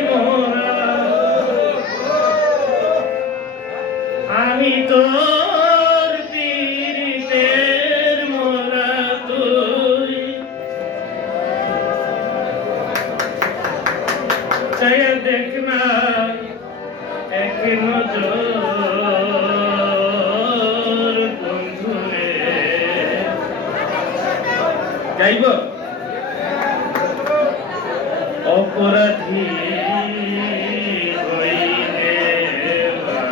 মোরা আমি তোর পীড়িতের মোরা তুই চাইয়া দেখ না এক নজর বন্ধুরে যাইব অপরাধী হইলে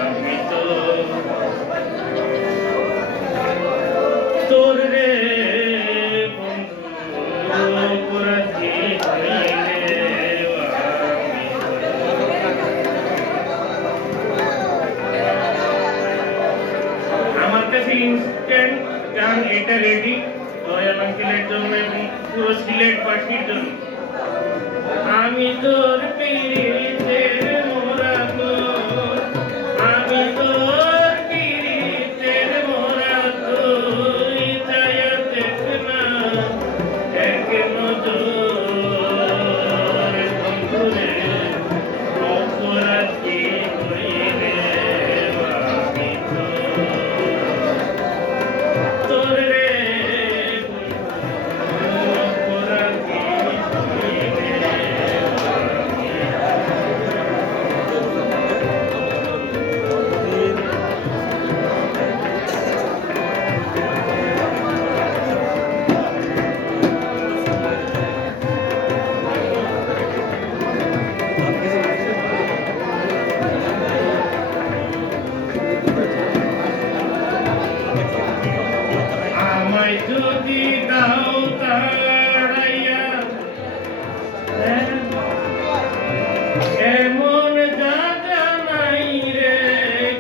আমি তো তোর রে বন্ধু অপরাধী হইলে আমার কাছে ইনস্ট্যান্ট গান এটা রেডি দয়াল আঙ্কেলের জন্য এবং পুরো সিলেট পার্টির জন্য আমি তোর পীড়িতের মোরা তোর আমি তোর পীড়িতের মোরা তুই চায়া দেখ না এক নজর বন্ধুরে অপরাধী হইলে আমি তোর রে অপরাধী আমায় যদি দাও তাড়াইয়া এমন জায়গা নাই রে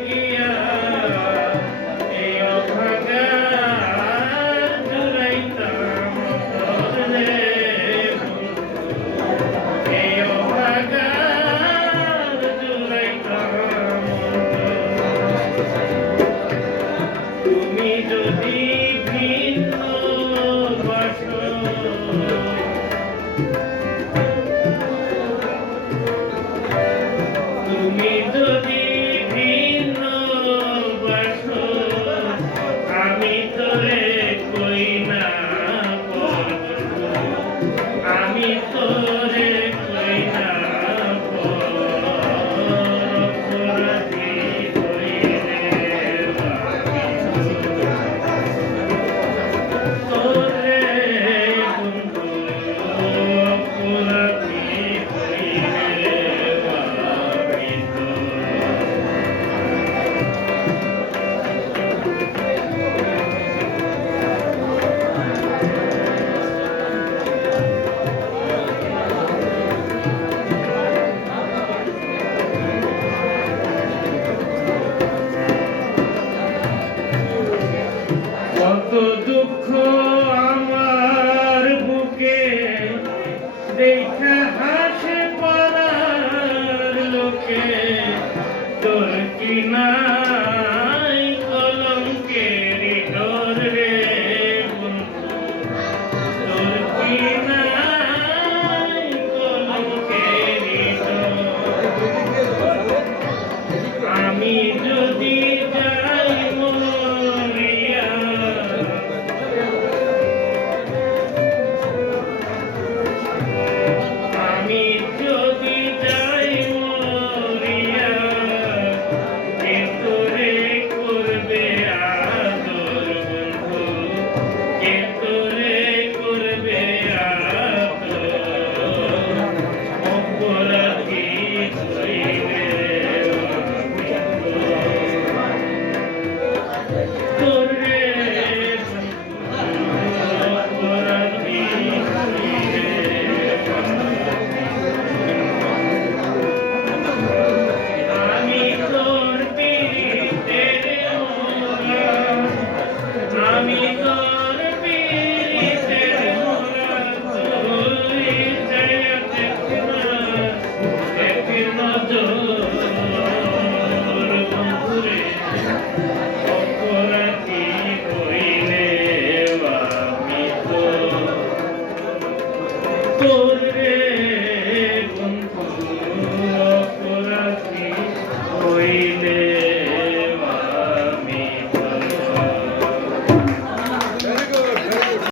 গিয়া এই অভাগার জুড়াইতাম রে এই অভাগার জুড়াইতাম তুমি যদি ভিন্ন বাসো তুমি যদি ভিন্ন বাসো আমি তোরে কই না পরবো আমি তোরে কই না অপরাধী হইলে কত দুঃখ আমার বুকে দেখা হাসে পাড়ার লোকে তোর কিনা